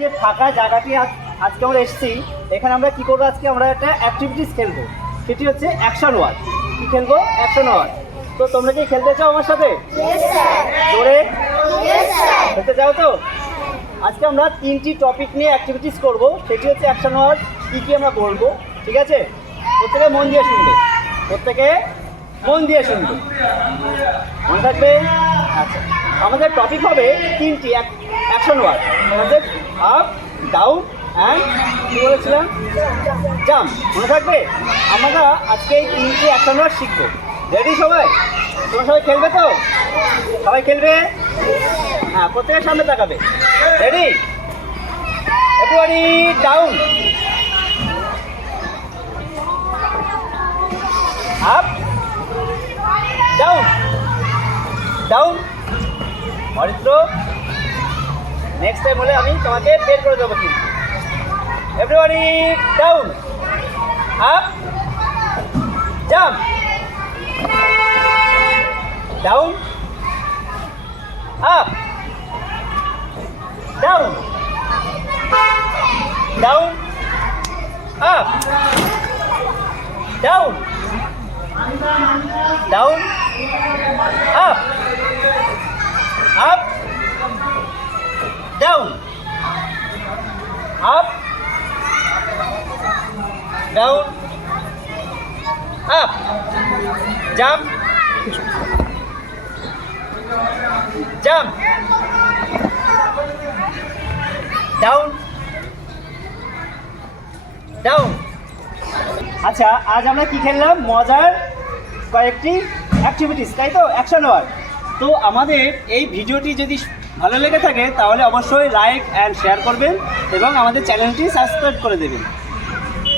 যে ফাঁকা জায়গাটি আজকে আমরা এসেছি, এখানে আমরা কি করবো, আজকে আমরা একটা অ্যাক্টিভিটিস খেলবো, সেটি হচ্ছে অ্যাকশন ওয়ার্ড। কি খেলবো? Action word. তো তোমরা কি খেলতে চাও আমার সাথে? জোরে খেলতে চাও তো? আজকে আমরা 3টি টপিক নিয়ে অ্যাক্টিভিটিস করবো, সেটি হচ্ছে অ্যাকশন ওয়ার্ড। কী কী আমরা বলবো, ঠিক আছে? প্রত্যেকে মন দিয়ে শুনবে, প্রত্যেকে মন দিয়ে শুনবে, মনে থাকবে। আচ্ছা, আমাদের টপিক হবে 3টি অ্যাকশন ওয়ার্ড। আমাদের আপ, ডাউন অ্যান্ড কী বলেছিলাম, জাম্প, মনে থাকবে। আমরা আজকে এই 3টি অ্যাকশন ওয়ার্ড শিখবো। রেডি সবাই? তোমরা সবাই খেলবে তো? সবাই খেলবে? হ্যাঁ, প্রত্যেকের সামনে তাকাবে। Ready? Everybody down, up, down, down. Aritra, next time হলে আমি তোমাকে বের করে দেবো কিন্তু। Everybody down, up, jump, down, up, down, down, up, down, down, up, up, down, up, down, up, jump, jump, down, down. আচ্ছা, আজ আমরা কি খেললাম? মজার কয়েকটি অ্যাক্টিভিটিস, তাই তো? Action word. তো আমাদের এই ভিডিওটি যদি ভালো লেগে থাকে তাহলে অবশ্যই লাইক অ্যান্ড শেয়ার করবেন এবং আমাদের চ্যানেলটি সাবস্ক্রাইব করে দেবেন।